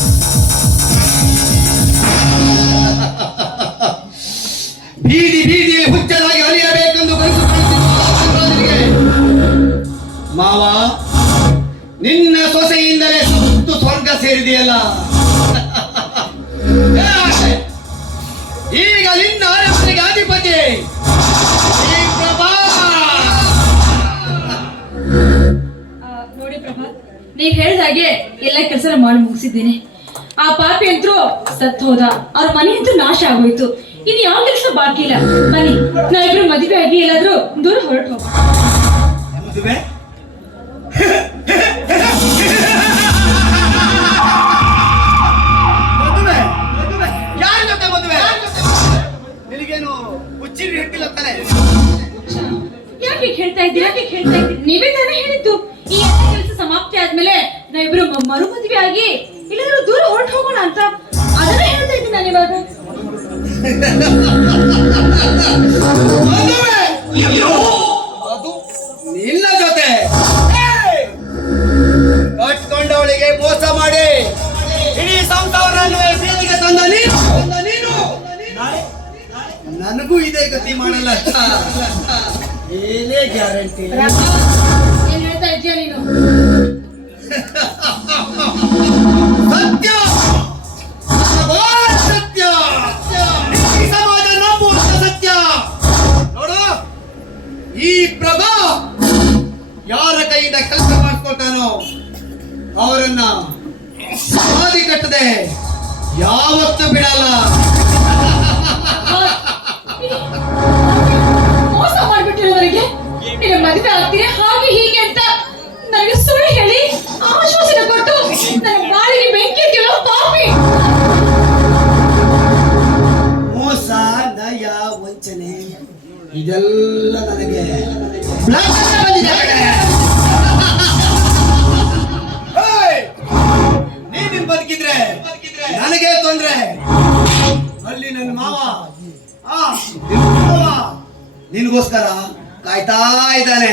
ಬೀದಿ ಬೀದಿಯಲ್ಲಿ ಹುಚ್ಚರಾಗಿ ಅಲಿಯಬೇಕೆಂದು ಮಾವ, ನಿನ್ನ ಸೊಸೆಯಿಂದಲೇ ಸುತ್ತು ಸ್ವರ್ಗ ಸೇರಿದೆಯಲ್ಲ? ಈಗ ನಿನ್ನ ಅರಮನೆಗೆ ಅಧಿಪತಿ ನೋಡಿ ಪ್ರಭಾ, ನೀವ್ ಹೇಳ್ದಾಗೆ ಎಲ್ಲ ಕೆಲಸ ಮಾಡಿ ಮುಗಿಸಿದ್ದೀನಿ. ಪಾಪಿ ಅಂತೂ ಸತ್ತು ಹೋದ ಅವ್ರ ಮನೆ ಅಂತೂ ನಾಶ ಆಗೋಯ್ತು. ಇನ್ನು ಯಾವ ಕೆಲಸ ಬಾಕಿ ಇಲ್ಲ? ಬನ್ನಿ ಇಬ್ರು ಮದುವೆ ಆಗಿ ಎಲ್ಲಾದ್ರೂ ದೂರ ಹೊರಟು ತಾನೆ? ಯಾಕೆ ಹೇಳ್ತಾ ಇದ್ದೀರಾ? ಯಾಕೆ ಹೀಗ್ ಹೇಳ್ತಾ ಇದ್ದೀರಿ? ನೀವೇ ತಾನೇ ಹೇಳಿದ್ದು. ಈ ಎಲ್ಲ ಕೆಲಸ ಸಮಾಪ್ತಿ ಆದ್ಮೇಲೆ ನಾವಿಬ್ರು ಮ- ಮರು ಮದುವೆ ಆಗಿ ಎಲ್ಲಾದ್ರೂ ದೂರ ಹೊರಟು ಹೋಗೋಣ ಅಂತ. ಅದನ್ನ ಹೇಳ್ತಾ ಇದ್ದೀನಿ ನಾನು ಇವಾಗ. ಅದು ನಿನ್ನ ಜೊತೆ. ಕಟ್ಕೊಂಡವಳಿಗೆ ಮೋಸ ಮಾಡಿ. ಇಡೀ ಸಂಸಾರವನ್ನು ಬೀದಿಗೆ ತಂದ ನೀನು. ನನಗೂ ಇದೇ ಗತಿ ಮಾಡಲ್ಲ. ಏನೇ ಗ್ಯಾರಂಟಿ ಏನ್ ಹೇಳ್ತಾ ಇದೀಯ ನೀನು? ಯಾರ ಕೈಯಿಂದ ಕೆಲಸ ಮಾಡಿಸ್ಕೊಳ್ತಾನೋ ಅವರನ್ನ ಸಮಾಧಿ ಕಟ್ಟದೆ ಯಾವತ್ತೂ ಬಿಡಲ್ಲ. ಮೋಸ ಮಾಡ್ಬಿಟ್ಟಿರೋ ನನಗೆ ನಿನ್ನ ಮದುವೆ ಆಗ್ತೀರಿ ಹಾಗೆ ಹೀಗೆ ಅಂತ ನನಗೆ ಸುಳ್ಳು ಹೇಳಿ ಆಶ್ವಾಸನೆ ಕೊಟ್ಟು ನನ್ನ ಬಾಳಿಗೆ ಬೆಂಕಿ ಹಚ್ಚಿರೋ ಪಾಪಿ. ಮೋಸ ನಯ ವಂಚನೆ ಇದೆಲ್ಲ ನನಗೆ ಬ್ಲಾಕ್ ಬಂದಿದೆ. ತೊಂದ್ರೆ ಅಲ್ಲಿ ನನ್ನ ಮಾವ. ನಿನ್ಗೋಸ್ಕರ ಕಾಯ್ತಾ ಇದ್ದಾನೆ.